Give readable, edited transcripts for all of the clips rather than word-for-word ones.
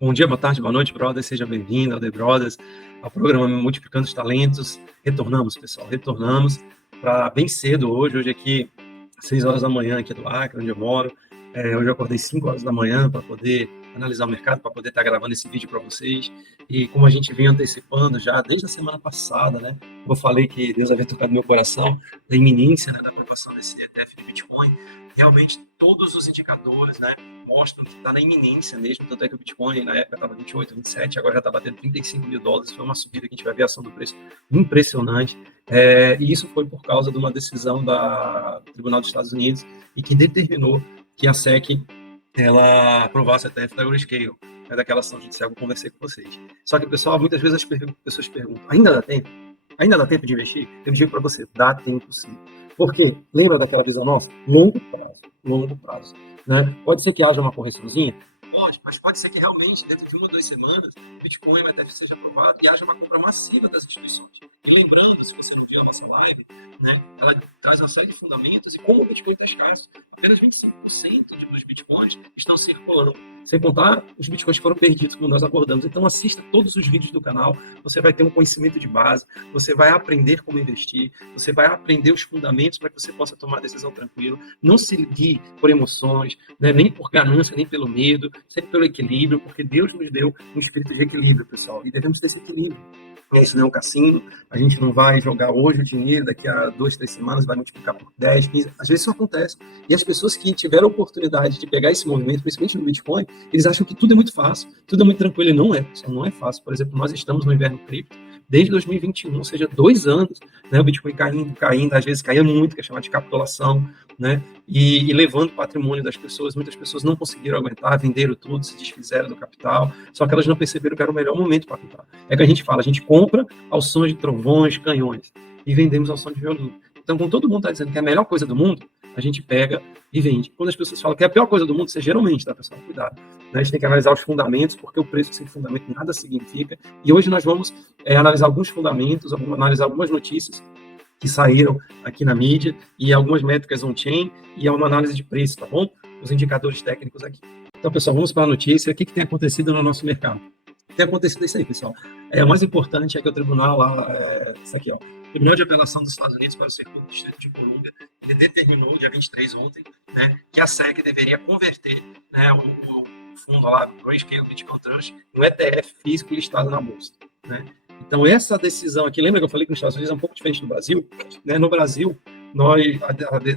Bom dia, boa tarde, boa noite, brothers. Seja bem-vindo ao The Brothers, ao programa Multiplicando os Talentos. Retornamos, pessoal, retornamos para bem cedo hoje. Hoje aqui, 6 horas da manhã, aqui do Acre, onde eu moro. Hoje eu acordei 5 horas da manhã para poder analisar o mercado, para poder estar gravando esse vídeo para vocês. E como a gente vem antecipando já desde a semana passada, né? Como eu falei que Deus havia tocado no meu coração, da iminência, né, da aprovação desse ETF de Bitcoin. Realmente, todos os indicadores, né, mostram que está na iminência mesmo, tanto é que o Bitcoin na época estava 28, 27, agora já está batendo $35 mil, foi uma subida que a gente vai ver a ação do preço impressionante, e isso foi por causa de uma decisão do Tribunal dos Estados Unidos e que determinou que a SEC ela aprovasse a ETF da Grayscale, daquela ação judicial que eu conversei com vocês. Só que, pessoal, muitas vezes as pessoas perguntam, ainda dá tempo? Ainda dá tempo de investir? Eu digo para você, dá tempo sim. Por quê? Lembra daquela visão nossa? Longo prazo. Né? Pode ser que haja uma correçãozinha? Pode, mas pode ser que realmente, dentro de 1 ou 2 semanas, o Bitcoin e o ETF seja aprovado e haja uma compra massiva das instituições. E lembrando, se você não viu a nossa live, né, ela traz uma série de fundamentos e como o Bitcoin está escasso. Apenas 25% dos Bitcoins estão circulando. Sem contar os Bitcoins que foram perdidos, como nós abordamos. Então assista todos os vídeos do canal, você vai ter um conhecimento de base, você vai aprender como investir, você vai aprender os fundamentos para que você possa tomar a decisão tranquila. Não se guie por emoções, né, nem por ganância, nem pelo medo, sempre pelo equilíbrio, porque Deus nos deu um espírito de equilíbrio, pessoal, e devemos ter esse equilíbrio. Isso não é um cassino, a gente não vai jogar hoje o dinheiro, daqui a 2, 3 semanas vai multiplicar por 10, 15, às vezes isso acontece. E as pessoas que tiveram a oportunidade de pegar esse movimento, principalmente no Bitcoin, eles acham que tudo é muito fácil, tudo é muito tranquilo, e não é, pessoal, não é fácil. Por exemplo, nós estamos no inverno cripto, desde 2021, ou seja, 2 anos, né, o Bitcoin caindo, às vezes caía muito, que é chamado de capitulação, né, e levando o patrimônio das pessoas. Muitas pessoas não conseguiram aguentar, venderam tudo, se desfizeram do capital, só que elas não perceberam que era o melhor momento para comprar. É que a gente fala, a gente compra aos sons de trovões, canhões, e vendemos ao som de violino. Então, quando todo mundo está dizendo que é a melhor coisa do mundo, a gente pega e vende. Quando as pessoas falam que é a pior coisa do mundo, isso é geralmente, tá, pessoal? Cuidado. Né? A gente tem que analisar os fundamentos, porque o preço sem fundamento nada significa. E hoje nós vamos analisar alguns fundamentos, analisar algumas notícias que saíram aqui na mídia e algumas métricas on-chain e uma análise de preço, tá bom? Os indicadores técnicos aqui. Então, pessoal, vamos para a notícia. O que tem acontecido no nosso mercado? Tem acontecido isso aí, pessoal. O mais importante é que o tribunal lá, isso aqui, ó, o Tribunal de Apelação dos Estados Unidos para o Circuito do Distrito de Colômbia, ele determinou, dia 23 ontem, né, que a SEC deveria converter, né, o fundo lá, Grayscale Bitcoin Trust, em um ETF físico listado na bolsa, né? Então, essa decisão aqui, lembra que eu falei que nos Estados Unidos é um pouco diferente do Brasil? Né? No Brasil,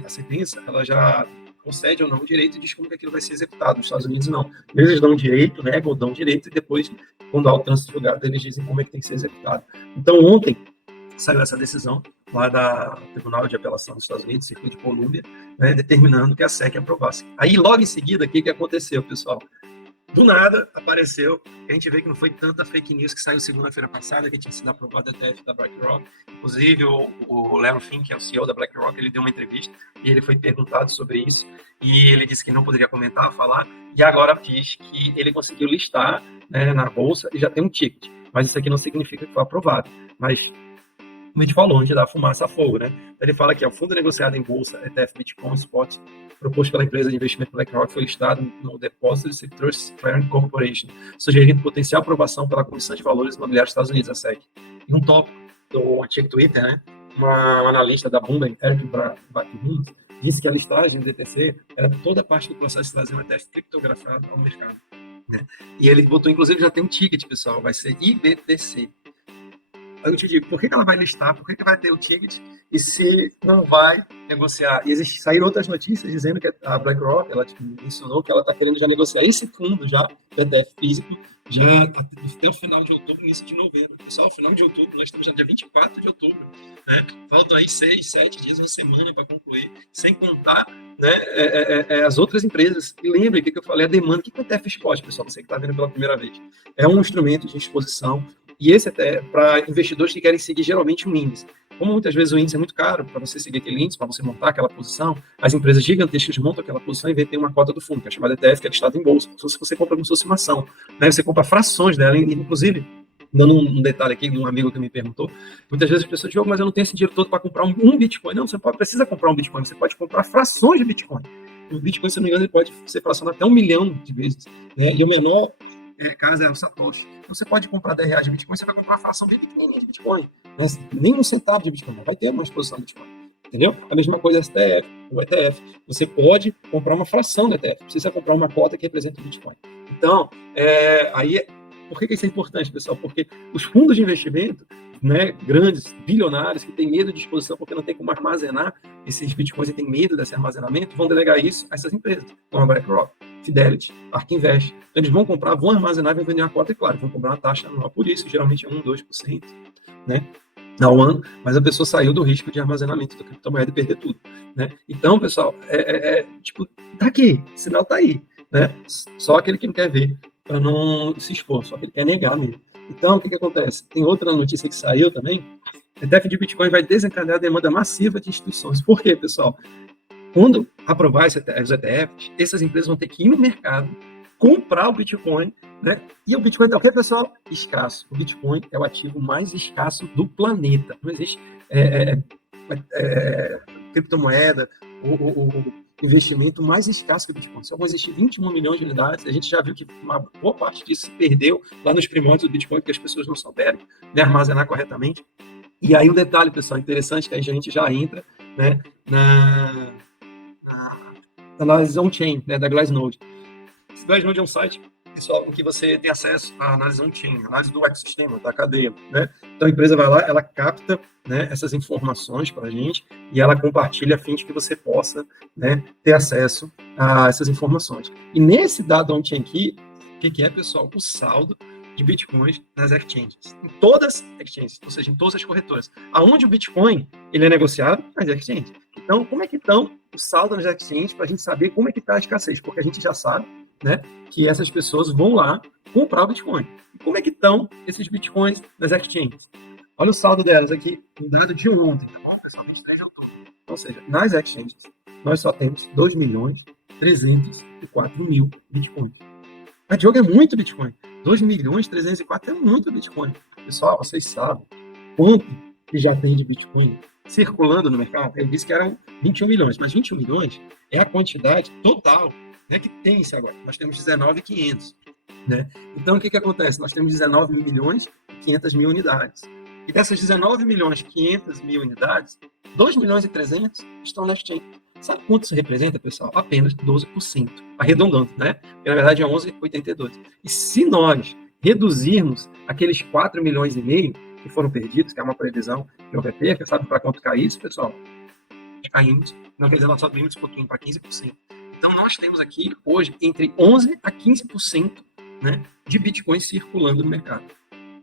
a sentença, ela já concede ou não o direito e diz como que aquilo vai ser executado. Nos Estados Unidos, não. Eles dão direito, negam, dão direito, e depois, quando há o trânsito julgado, eles dizem como é que tem que ser executado. Então, ontem, saiu essa decisão lá da Tribunal de Apelação dos Estados Unidos, Circuito de Colômbia, né, determinando que a SEC aprovasse. Aí, logo em seguida, o que aconteceu, pessoal? Do nada, apareceu, a gente vê que não foi tanta fake news que saiu segunda-feira passada, que tinha sido aprovado a ETF da BlackRock. Inclusive, o Larry Fink, que é o CEO da BlackRock, ele deu uma entrevista e ele foi perguntado sobre isso, e ele disse que não poderia comentar, falar, e agora diz que ele conseguiu listar, né, na bolsa e já tem um ticket. Mas isso aqui não significa que foi aprovado. Mas, como a gente falou, onde dá fumaça a fogo, né? Ele fala que o fundo negociado em bolsa, ETF Bitcoin Spot, proposto pela empresa de investimento BlackRock, foi listado no Deposits Trust Clearing Corporation, sugerindo potencial aprovação pela Comissão de Valores Imobiliários dos Estados Unidos, a SEC. E um tópico do antigo Twitter, né, uma analista da Bloomberg, Eric Bachman, disse que a listagem do DTC era toda parte do processo de trazer um ETF criptografado ao mercado. Né? E ele botou, inclusive, já tem um ticket, pessoal, vai ser IBTC. Aí eu te digo, por que ela vai listar? Por que vai ter o ticket? E se não vai negociar? E saíram outras notícias dizendo que a BlackRock, ela mencionou que ela está querendo já negociar esse fundo já, ETF físico, já até o final de outubro, início de novembro. Pessoal, final de outubro, nós estamos já dia 24 de outubro. Né? Faltam aí 6, 7 dias, uma semana para concluir, sem contar, né, as outras empresas. E lembre que eu falei, a demanda. O que é o ETF Spot, pessoal? Você que está vendo pela primeira vez. É um instrumento de exposição. E esse até para investidores que querem seguir geralmente um índice. Como muitas vezes o índice é muito caro para você seguir aquele índice, para você montar aquela posição, as empresas gigantescas montam aquela posição e vendem uma cota do fundo, que é chamada ETF, que é listado em bolsa. Se você compra como se fosse uma ação, né? Você compra frações dela, inclusive, dando um detalhe aqui de um amigo que me perguntou, muitas vezes as pessoas dizem, mas eu não tenho esse dinheiro todo para comprar um Bitcoin. Não, você precisa comprar um Bitcoin, você pode comprar frações de Bitcoin. O Bitcoin, se não me engano, ele pode ser fracionado até 1 milhão de vezes. Né? E o menor casa é o Satoshi. Então, você pode comprar R$10 de Bitcoin, você vai comprar uma fração bem pequenininha de Bitcoin. Né? Nem um centavo de Bitcoin, vai ter uma exposição de Bitcoin. Entendeu? A mesma coisa o ETF. Você pode comprar uma fração do ETF. Precisa comprar uma cota que representa o Bitcoin. Então, por que isso é importante, pessoal? Porque os fundos de investimento, né, grandes, bilionários, que têm medo de exposição porque não tem como armazenar esses bitcoins e têm medo desse armazenamento, vão delegar isso a essas empresas, como a BlackRock, Fidelity, Ark Invest. Então, eles vão comprar, vão armazenar e vão vender uma cota, e claro, vão cobrar uma taxa anual por isso, geralmente é 1, 2%, né, ao ano, mas a pessoa saiu do risco de armazenamento da criptomoeda e perder tudo, né? Então, pessoal, tipo, tá aqui, o sinal tá aí, né? Só aquele que não quer ver, para não se expor, só que ele quer negar mesmo. Então, o que acontece? Tem outra notícia que saiu também. O ETF de Bitcoin vai desencadear a demanda massiva de instituições. Por quê, pessoal? Quando aprovar os ETFs, essas empresas vão ter que ir no mercado, comprar o Bitcoin, né? E o Bitcoin é o que, pessoal? Escasso. O Bitcoin é o ativo mais escasso do planeta. Não existe criptomoeda, o investimento mais escasso que o Bitcoin. Só vão existir 21 milhões de unidades. A gente já viu que uma boa parte disso se perdeu lá nos primórdios do Bitcoin, porque as pessoas não souberam, né, armazenar corretamente. E aí um detalhe, pessoal, interessante, que aí a gente já entra, né, na análise on-chain, né, da Glassnode. Glassnode é um site, pessoal, em que você tem acesso à análise on-chain, análise do ecossistema, da cadeia, né? Então a empresa vai lá, ela capta, né, essas informações para a gente e ela compartilha a fim de que você possa, né, ter acesso a essas informações. E nesse dado on-chain aqui, o que é, pessoal? O saldo de bitcoins nas exchanges, em todas as exchanges, ou seja, em todas as corretoras. Aonde o Bitcoin ele é negociado? Nas exchanges. Então, como é que estão o saldo nas exchanges para a gente saber como é que está a escassez? Porque a gente já sabe, né, que essas pessoas vão lá comprar o Bitcoin. E como é que estão esses Bitcoins nas exchanges? Olha o saldo delas aqui, um dado de ontem, tá bom, pessoal? 23 de outubro. Ou seja, nas exchanges, nós só temos 2.304.000 Bitcoins. Mas, Diogo, é muito Bitcoin. 2.304 é muito Bitcoin. Pessoal, vocês sabem quanto que já tem de Bitcoin circulando no mercado? Eu disse que eram 21 milhões, mas 21 milhões é a quantidade total, né, que tem isso agora. Nós temos 19.500. Né? Então, o que acontece? Nós temos 19 milhões e 500 mil unidades. E dessas 19 milhões e 500 mil unidades, 2 milhões e 300 estão na exchange. Sabe quanto isso representa, pessoal? Apenas 12%. Arredondando, né? Porque, na verdade, é 11,82%. E se nós reduzirmos aqueles 4 milhões e meio que foram perdidos, que é uma previsão que houve perca, sabe para quanto cai isso, pessoal? Caímos, não quer dizer, nós subimos um pouquinho para 15%. Então, nós temos aqui, hoje, entre 11% a 15%, né, de Bitcoin circulando no mercado.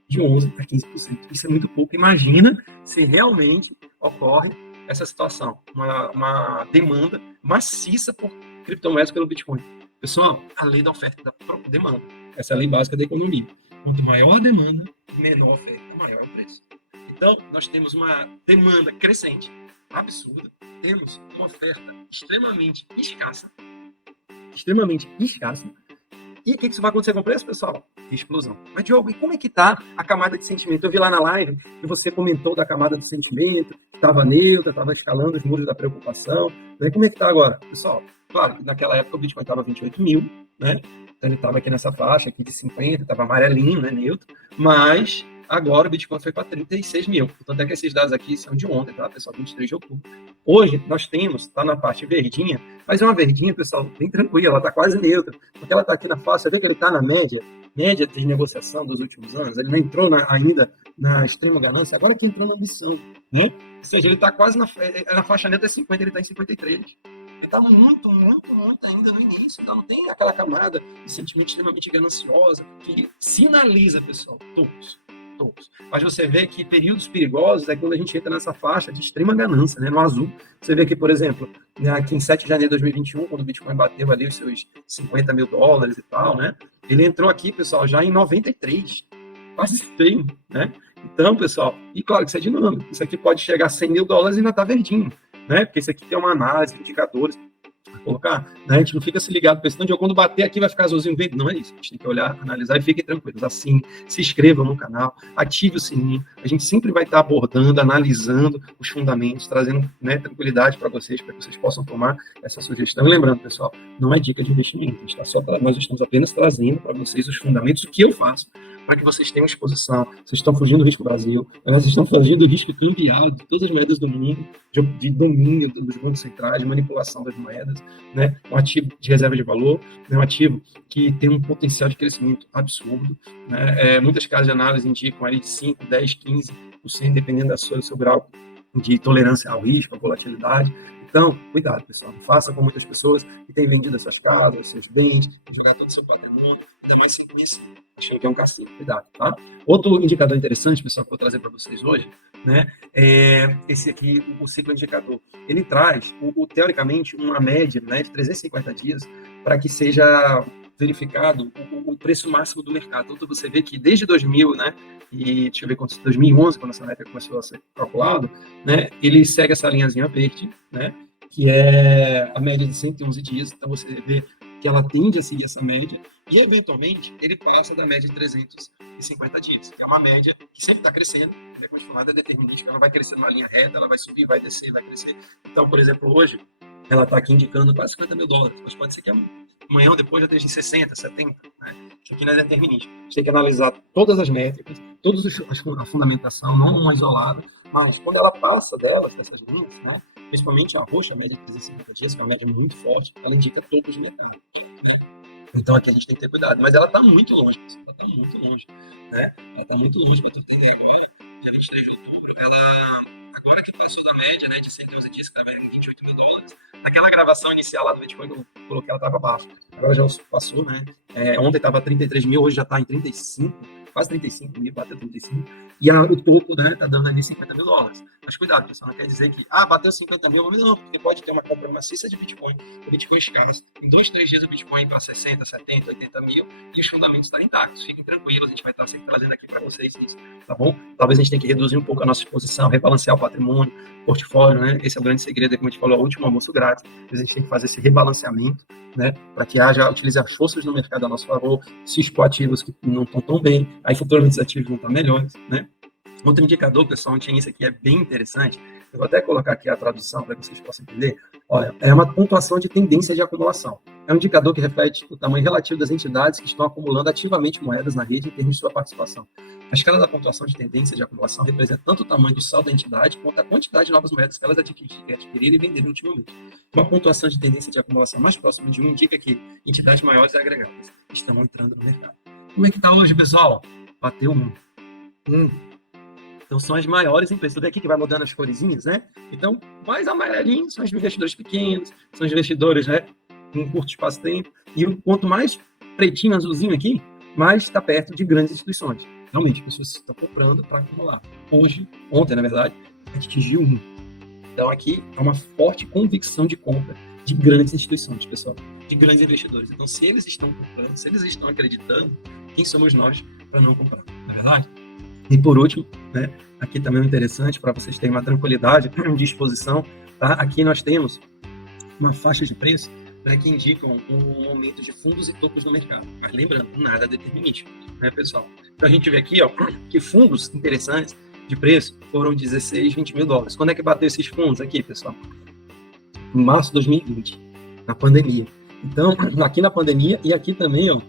De 11% a 15%. Isso é muito pouco. Imagina se realmente ocorre essa situação, uma demanda maciça por criptomoedas pelo Bitcoin. Pessoal, a lei da oferta e da demanda. Essa é a lei básica da economia. Quanto maior a demanda, menor a oferta, maior é o preço. Então, nós temos uma demanda crescente, absurda. Temos uma oferta extremamente escassa. E o que isso vai acontecer com o preço, pessoal? Explosão. Mas, Diogo, e como é que está a camada de sentimento? Eu vi lá na live que você comentou da camada de sentimento, que estava neutra, estava escalando os muros da preocupação. Né? Como é que está agora? Pessoal, claro que naquela época o Bitcoin estava 28 mil, né? Então ele estava aqui nessa faixa aqui de 50, estava amarelinho, né, neutro, mas agora o Bitcoin foi para 36 mil. Portanto, é que esses dados aqui são de ontem, tá, pessoal? 23 de outubro. Hoje, nós temos, está na parte verdinha, mas é uma verdinha, pessoal, bem tranquila, ela está quase neutra, porque ela está aqui na faixa, vê que ele está na média de negociação dos últimos anos, ele não entrou ainda na extrema ganância, agora que entrou na ambição, né? Ou seja, ele está quase na faixa neta 50, ele está em 53. Ele está muito ainda no início, então não tem aquela camada de sentimento extremamente gananciosa que sinaliza, pessoal, todos. Mas você vê que períodos perigosos é quando a gente entra nessa faixa de extrema ganância, né? No azul. Você vê que, por exemplo, aqui em 7 de janeiro de 2021, quando o Bitcoin bateu ali os seus 50 mil dólares e tal, né? Ele entrou aqui, pessoal, já em 93. Quase 100, né? Então, pessoal, e claro que isso é dinâmico. Isso aqui pode chegar a 100 mil dólares e ainda tá verdinho, né? Porque isso aqui tem uma análise, indicadores. colocar, né? A gente não fica se ligado pensando de quando bater aqui vai ficar azulzinho verde. Não é isso. A gente tem que olhar, analisar e fiquem tranquilos. Assim, se inscrevam no canal, ative o sininho. A gente sempre vai estar abordando, analisando os fundamentos, trazendo, né, tranquilidade para vocês possam tomar essa sugestão. E lembrando, pessoal, não é dica de investimento. A gente está nós estamos apenas trazendo para vocês os fundamentos, o que eu faço para que vocês tenham exposição. Vocês estão fugindo do risco Brasil, vocês estão fugindo do risco cambial de todas as moedas do mundo, de domínio dos bancos centrais, de manipulação das moedas, né? Um ativo de reserva de valor, né? Um ativo que tem um potencial de crescimento absurdo, né? Muitas casas de análise indicam ali de 5, 10, 15%, dependendo do seu grau de tolerância ao risco, à volatilidade. Então, cuidado, pessoal. Não faça com muitas pessoas que têm vendido essas casas, seus bens, jogar todo o seu patrimônio, ainda mais sem conhecer. Achando que é um cassino. Cuidado, tá? Outro indicador interessante, pessoal, que eu vou trazer para vocês hoje, né, é esse aqui, o ciclo indicador. Ele traz, teoricamente, uma média, né, de 350 dias para que seja verificado o preço máximo do mercado. Então, você vê que desde 2000, né, e deixa eu ver, 2011, quando essa métrica começou a ser calculada, né, ele segue essa linhazinha verde, né, que é a média de 111 dias. Então, você vê que ela tende a seguir essa média e, eventualmente, ele passa da média de 350 dias, que é uma média que sempre está crescendo, né, como chamada determinística, ela vai crescer numa linha reta, ela vai subir, vai descer, vai crescer. Então, por exemplo, hoje, ela está aqui indicando quase 50 mil dólares, mas pode ser que amanhã ou depois já esteja em 60, 70, né? Isso aqui não é determinístico. A gente tem que analisar todas as métricas, toda a fundamentação, não uma isolada, mas quando ela passa dessas linhas, né, principalmente a roxa, a média de 350 dias, que é uma média muito forte, ela indica topos de mercado, né? Então aqui a gente tem que ter cuidado, mas ela está muito longe, pessoal. Ela está muito longe, né? Ela está muito longe, para tu entender agora, dia 23 de outubro, ela, agora que passou da média, né, de 111 dias, que estava em 28 mil dólares, aquela gravação inicial lá do Bitcoin, eu coloquei, ela estava baixa. Agora já passou, né? Ontem estava 33 mil, hoje já está em 35, quase 35 mil, bateu 35, e o topo, né, tá dando ali 50 mil dólares. Mas cuidado, pessoal, não quer dizer que, bateu 50 mil, não, porque pode ter uma compra maciça de Bitcoin, o Bitcoin escasso. Em 2, 3 dias o Bitcoin para 60, 70, 80 mil, e os fundamentos estão intactos. Fiquem tranquilos, a gente vai estar sempre trazendo aqui para vocês isso, tá bom? Talvez a gente tenha que reduzir um pouco a nossa exposição, rebalancear o patrimônio, portfólio, né? Esse é o grande segredo, como a gente falou, é o último almoço grátis. A gente tem que fazer esse rebalanceamento, né, para que utilize as forças no mercado a nosso favor, se expor ativos que não estão tão bem, aí futuramente os ativos vão estar melhores, né? Outro indicador, pessoal, isso aqui é bem interessante, eu vou até colocar aqui a tradução para que vocês possam entender. Olha, é uma pontuação de tendência de acumulação. É um indicador que reflete o tamanho relativo das entidades que estão acumulando ativamente moedas na rede em termos de sua participação. A escala da pontuação de tendência de acumulação representa tanto o tamanho do saldo da entidade quanto a quantidade de novas moedas que elas adquiriram e venderam ultimamente. Uma pontuação de tendência de acumulação mais próxima de 1 indica que entidades maiores e agregadas estão entrando no mercado. Como é que está hoje, pessoal? Bateu 1. Então, são as maiores empresas. Você vê aqui que vai mudando as coresinhas, né? Então, mais amarelinho são os investidores pequenos, são os investidores, né, em curto espaço de tempo. E quanto mais pretinho, azulzinho aqui, mais está perto de grandes instituições. Realmente, as pessoas estão comprando para acumular. Ontem, na verdade, a gente atingiu 1. Então, aqui há uma forte convicção de compra de grandes instituições, pessoal, de grandes investidores. Então, se eles estão comprando, se eles estão acreditando, quem somos nós para não comprar? Na verdade? E por último, né, aqui também é interessante para vocês terem uma tranquilidade de exposição, tá? Aqui nós temos uma faixa de preço, né, que indicam um aumento de fundos e topos no mercado. Mas lembrando, nada determinístico, né, pessoal? Então a gente vê aqui, ó, que fundos interessantes de preço foram 16, 20 mil dólares. Quando é que bateu esses fundos aqui, pessoal? Em março de 2020, na pandemia. Então, aqui na pandemia e aqui também, ó,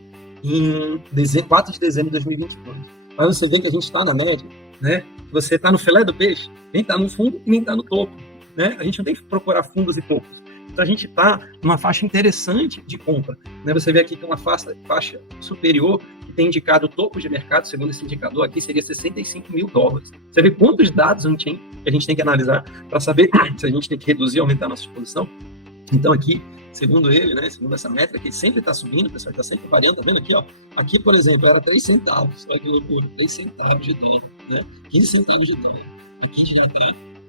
em 4 de dezembro de 2022. Aí você vê que a gente está na média, né? Você está no filé do peixe, nem está no fundo e nem está no topo, né? A gente não tem que procurar fundos e topos. Então a gente está numa faixa interessante de compra, né? Você vê aqui que uma faixa superior que tem indicado topo de mercado, segundo esse indicador aqui, seria 65 mil dólares. Você vê quantos dados que a gente tem que analisar para saber se a gente tem que reduzir ou aumentar a nossa exposição. Então aqui, segundo ele, né, segundo essa métrica, que sempre está subindo, pessoal, está sempre variando, tá vendo aqui, ó? Aqui, por exemplo, era 3 centavos, olha que loucura, 3 centavos de dólar, né? 15 centavos de dólar. Aqui a gente já está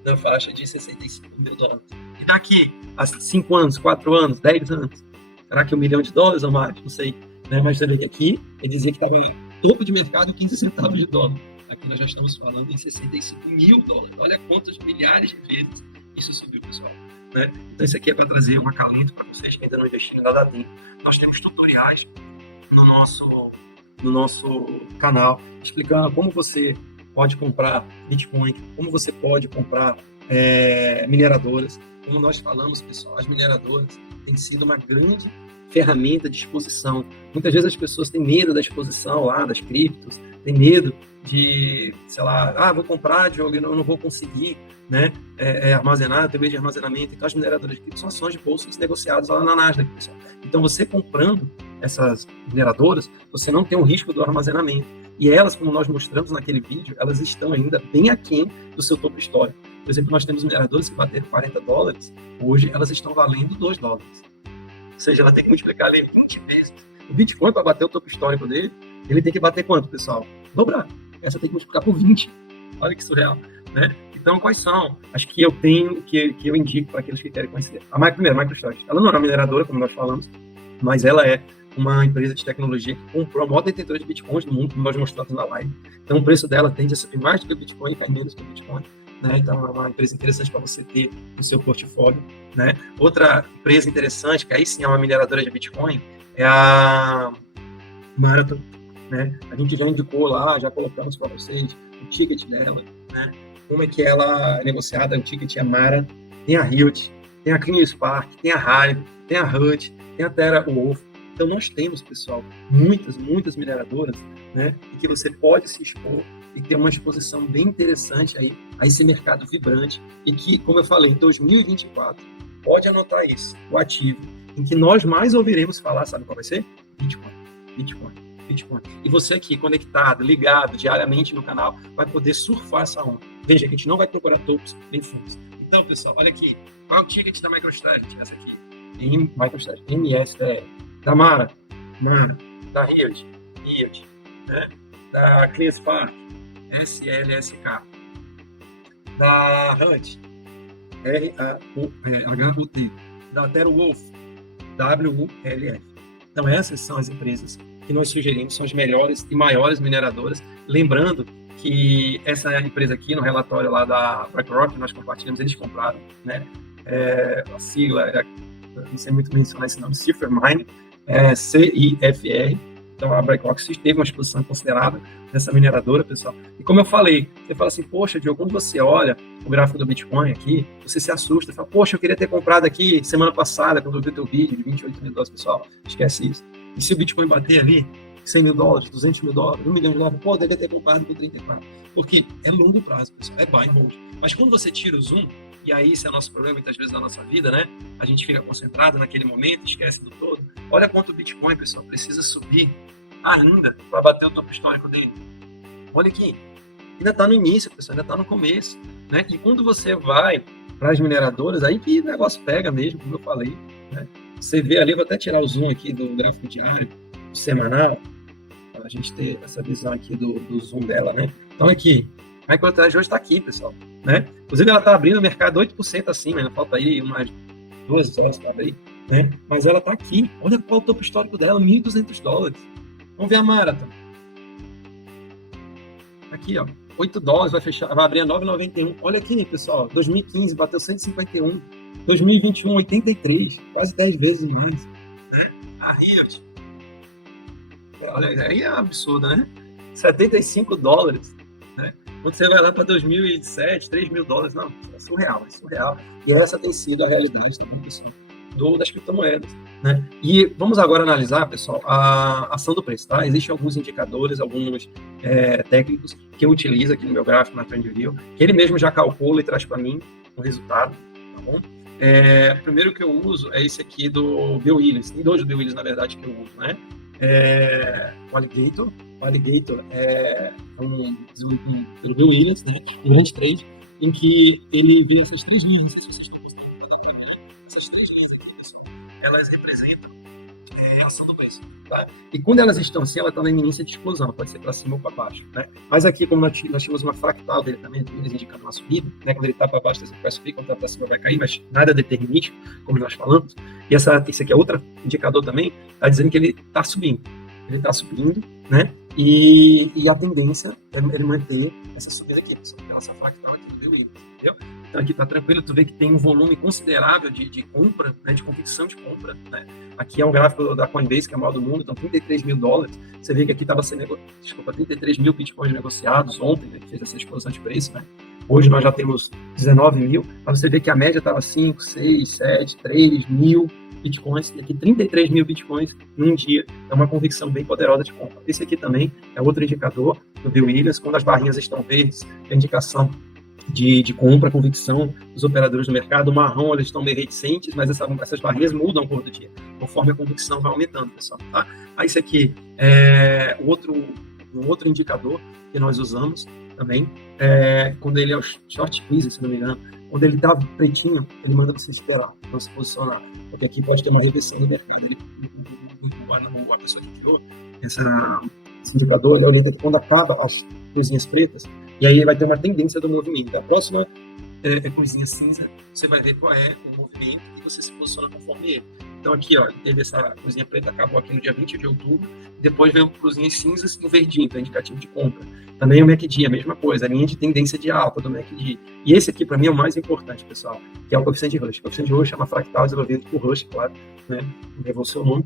na faixa de 65 mil dólares. E daqui a 5 anos, 4 anos, 10 anos, será que $1 milhão ou mais? Não sei, né? Mas você vê que aqui, ele dizia que estava em topo de mercado 15 centavos de dólar. Aqui nós já estamos falando em 65 mil dólares. Olha quantos milhares de vezes isso subiu, pessoal. né? Então, isso aqui é para trazer um acalento para vocês que ainda não investiram em nada dentro. Nós temos tutoriais no nosso canal explicando como você pode comprar Bitcoin, como você pode comprar mineradoras. Como nós falamos, pessoal, as mineradoras têm sido uma grande ferramenta de exposição. Muitas vezes as pessoas têm medo da exposição lá, das criptos, têm medo de, sei lá, vou comprar, Diogo, eu não vou conseguir, né, armazenar, ter meio de armazenamento. Então, as mineradoras de cripto são ações de bolsas negociadas lá na Nasdaq, pessoal. Então, você comprando essas mineradoras, você não tem o risco do armazenamento. E elas, como nós mostramos naquele vídeo, elas estão ainda bem aquém do seu topo histórico. Por exemplo, nós temos mineradoras que bateram $40, hoje elas estão valendo $2. Ou seja, ela tem que multiplicar ali 20 vezes. O Bitcoin, para bater o topo histórico dele, ele tem que bater quanto, pessoal? Dobrar. Essa tem que multiplicar por 20. Olha que surreal, né? Então, quais são as que eu tenho, que eu indico para aqueles que querem conhecer? Primeiro, a MicroStrategy. Ela não é uma mineradora, como nós falamos, mas ela é uma empresa de tecnologia que comprou a maior detentora de bitcoins do mundo, como nós mostramos na live. Então, o preço dela tende a subir mais do que o Bitcoin e cai menos que o Bitcoin, né? Então, é uma empresa interessante para você ter no seu portfólio, né? Outra empresa interessante, que aí sim é uma mineradora de Bitcoin, é a Marathon, né? A gente já indicou lá, já colocamos para vocês o ticket dela, né? Como é que ela é negociada, o ticket é Mara, tem a Hilt, tem a CleanSpark, tem a Hive, tem a HUD, tem a TeraWolf. Então, nós temos, pessoal, muitas mineradoras, né, em que você pode se expor e ter uma exposição bem interessante aí a esse mercado vibrante e que, como eu falei, em 2024, pode anotar isso, o ativo, em que nós mais ouviremos falar, sabe qual vai ser? Bitcoin, Bitcoin, Bitcoin. E você aqui, conectado, ligado diariamente no canal, vai poder surfar essa onda. Veja que a gente não vai procurar topos nem fundos. Então, pessoal, olha aqui, qual é o ticket da MicroStrategy? Essa aqui, em MicroStrategy, MSTR. Da Mara, da Hilt, né? Da CleanSpark, SLSK, da HUT, HUT, da TeraWolf, WULF. Então, essas são as empresas que nós sugerimos, são as melhores e maiores mineradoras. Lembrando que essa empresa aqui, no relatório lá da BlackRock, que nós compartilhamos, eles compraram, né? A sigla, não sei muito mencionar esse nome, Cipher, CIFR. Então, a BlackRock teve uma exposição considerada nessa mineradora, pessoal. E como eu falei, você fala assim, poxa, Diogo, quando você olha o gráfico do Bitcoin aqui, você se assusta, fala, poxa, eu queria ter comprado aqui semana passada, quando eu vi o teu vídeo de $28 mil, pessoal, esquece isso. E se o Bitcoin bater ali, $100 mil, $200 mil, $1 milhão, pô, deve ter comprado por 34. Porque é longo prazo, pessoal, é buy and hold. Mas quando você tira o zoom, e aí esse é o nosso problema muitas vezes na nossa vida, né? A gente fica concentrado naquele momento, esquece do todo. Olha quanto o Bitcoin, pessoal, precisa subir ainda para bater o topo histórico dele. Olha aqui, ainda está no início, pessoal, ainda está no começo, né? E quando você vai para as mineradoras, aí que o negócio pega mesmo, como eu falei, né? Você vê ali, vou até tirar o zoom aqui do gráfico diário, semanal, para a gente ter essa visão aqui do zoom dela, né? Então aqui, a MicroStrategy hoje está aqui, pessoal, né? Inclusive ela está abrindo o mercado 8% acima, ainda falta aí umas 2 horas para abrir, né? Mas ela está aqui, olha qual é o topo histórico dela, $1.200. Vamos ver a Marathon. Aqui, ó, $8, vai abrir a 9,91. Olha aqui, pessoal, 2015 bateu 151, 2021 83, quase 10 vezes mais, né? A Hilt, olha, aí é absurda, né? $75, né? Quando você vai lá para 2007, $3 mil, não, é surreal, é surreal. E essa tem sido a realidade também, pessoal, das criptomoedas, né? E vamos agora analisar, pessoal, a ação do preço, tá? Existem alguns indicadores, alguns técnicos que eu utilizo aqui no meu gráfico, na TrendView, que ele mesmo já calcula e traz para mim o resultado, tá bom? O primeiro que eu uso é esse aqui do Bill Williams. Tem 2 do Bill Williams, na verdade, que eu uso, né? O Alligator. O Alligator é desenvolvido pelo Bill Williams, né? Um grande trade, em que ele vê essas 3 linhas, não sei se vocês estão gostando, essas 3 linhas aqui, pessoal, elas representam a ação do preço, tá? E quando elas estão assim, ela está na iminência de explosão, pode ser para cima ou para baixo, né? Mas aqui, como nós tínhamos uma fractal dele também, indicando uma subida, né? Quando ele está para baixo, o preço fica, quando está para cima vai cair, mas nada determinístico, como nós falamos. E esse aqui é outro indicador também, está dizendo que ele está subindo, né? E a tendência é ele manter essa subida aqui, pessoal. Então, essa fractal aqui do Williams, entendeu? Então, aqui está tranquilo, tu vê que tem um volume considerável de compra, né, de convicção de compra, né? Aqui é um gráfico da Coinbase, que é a maior do mundo, então $33 mil. Você vê que aqui estava sendo, 33 mil bitcoins negociados ontem, né, que fez essa explosão de preço, né? Hoje nós já temos 19 mil, mas você vê que a média estava 5, 6, 7, 3 mil bitcoins, e aqui 33 mil bitcoins num dia, é uma convicção bem poderosa de compra. Esse aqui também é outro indicador do Bill Williams, quando as barrinhas estão verdes, é indicação de compra, convicção dos operadores do mercado. O marrom, eles estão meio reticentes, mas essas barrinhas mudam ao longo do dia, conforme a convicção vai aumentando, pessoal, tá? Aí esse aqui é um outro indicador que nós usamos também, quando ele é o short squeeze, se não me engano, quando ele está pretinho, ele manda você esperar, não se posicionar, porque aqui pode ter uma reversão do mercado. A pessoa que criou esse indicador, ele orienta quando acaba as coisinhas pretas, e aí vai ter uma tendência do movimento. A próxima coisinha cinza, você vai ver qual é o movimento e você se posiciona conforme ele. Então aqui, ó, teve essa coisinha preta, acabou aqui no dia 20 de outubro, depois veio coisinhas cinzas e o verdinho, então é indicativo de compra. Também o MACD, a mesma coisa, a linha de tendência de alta do MACD. E esse aqui, para mim, é o mais importante, pessoal, que é o coeficiente de Rush. O coeficiente de Rush é uma fractal desenvolvida por Rush, claro, né, levou o seu nome,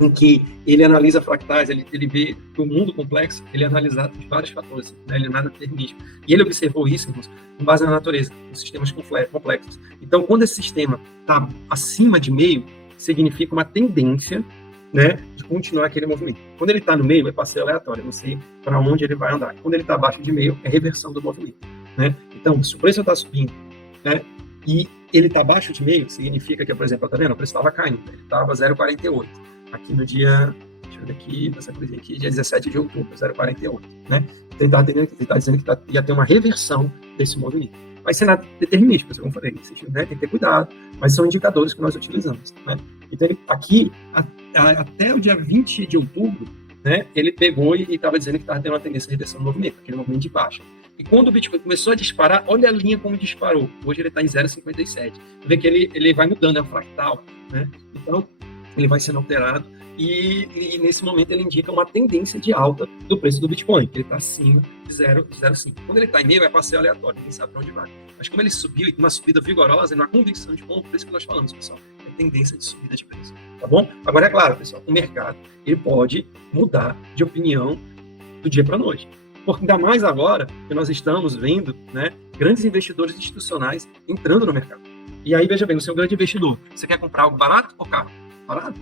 em que ele analisa fractais, ele vê que o mundo complexo, ele é analisado por vários fatores, né? Ele é nada determinístico. E ele observou isso, irmãos, com base na natureza, nos sistemas complexos. Então, quando esse sistema está acima de meio, significa uma tendência, né, de continuar aquele movimento. Quando ele está no meio, é passeio aleatório, não sei para onde ele vai andar. Quando ele está abaixo de meio, é reversão do movimento, né? Então, se o preço está subindo, né, e ele está abaixo de meio, significa que, por exemplo, tá vendo? O preço estava caindo, ele estava 0,48. Aqui no dia, deixa eu ver aqui, essa coisinha aqui, dia 17 de outubro, 0,48, né? Então, ele está dizendo que ia ter uma reversão desse movimento. Vai ser nada determinístico, como eu falei, né? Tem que ter cuidado, mas são indicadores que nós utilizamos, né? Então, aqui, até o dia 20 de outubro, né, ele pegou e estava dizendo que estava tendo uma tendência de reversão do movimento, aquele movimento de baixa. E quando o Bitcoin começou a disparar, olha a linha como disparou. Hoje ele está em 0,57. Vê que ele vai mudando, é um fractal, né? Então, ele vai sendo alterado e nesse momento ele indica uma tendência de alta do preço do Bitcoin, que ele está acima de 0,05. Quando ele está em meio, é passeio aleatório, ninguém sabe para onde vai. Mas como ele subiu, e uma subida vigorosa, e uma convicção de compra, por isso que nós falamos, pessoal, é tendência de subida de preço, tá bom? Agora, é claro, pessoal, o mercado, ele pode mudar de opinião do dia para a noite. Porque ainda mais agora que nós estamos vendo, né, grandes investidores institucionais entrando no mercado. E aí, veja bem, você é um grande investidor, você quer comprar algo barato ou caro? Barato.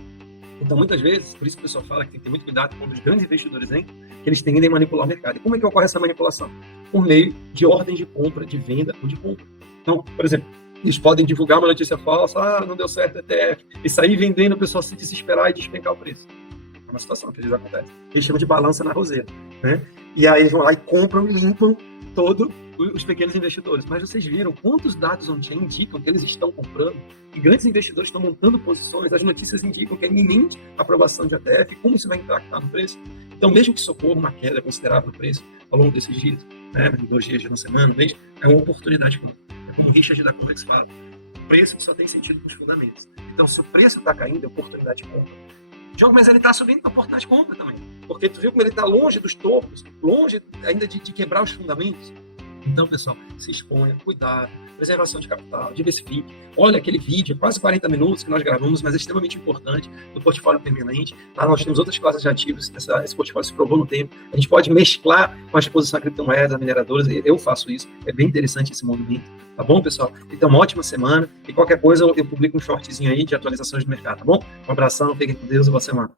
Então, muitas vezes, por isso que o pessoal fala que tem que ter muito cuidado quando os grandes investidores entram, que eles tendem a manipular o mercado. E como é que ocorre essa manipulação? Por meio de ordens de compra, de venda ou de compra. Então, por exemplo, eles podem divulgar uma notícia falsa, não deu certo ETF, e sair vendendo, o pessoal se desesperar e despencar o preço. É uma situação que às vezes acontece. Eles chamam de balança na roseira, né? E aí eles vão lá e compram e limpam todos os pequenos investidores. Mas vocês viram quantos dados on-chain indicam que eles estão comprando? E grandes investidores estão montando posições, as notícias indicam que é iminente a aprovação de ETF, como isso vai impactar no preço. Então, mesmo que socorra uma queda considerável no preço ao longo desses dias, né, 2 dias de uma semana, mês, é uma oportunidade comum. É como o Richard da Convex fala, o preço só tem sentido com os fundamentos. Então, se o preço está caindo, é oportunidade de compra. Jogo, mas ele está subindo, é oportunidade de compra também. Porque tu viu como ele está longe dos topos, longe ainda de quebrar os fundamentos. Então, pessoal, se exponha, cuidado, preservação de capital, diversifique. Olha aquele vídeo, quase 40 minutos que nós gravamos, mas é extremamente importante, do portfólio permanente. Lá nós temos outras classes de ativos, esse portfólio se provou no tempo. A gente pode mesclar com a exposição a criptomoedas, a mineradoras, eu faço isso, é bem interessante esse movimento. Tá bom, pessoal? Então, uma ótima semana, e qualquer coisa eu publico um shortzinho aí de atualizações do mercado, tá bom? Um abração, fiquem com Deus e boa semana.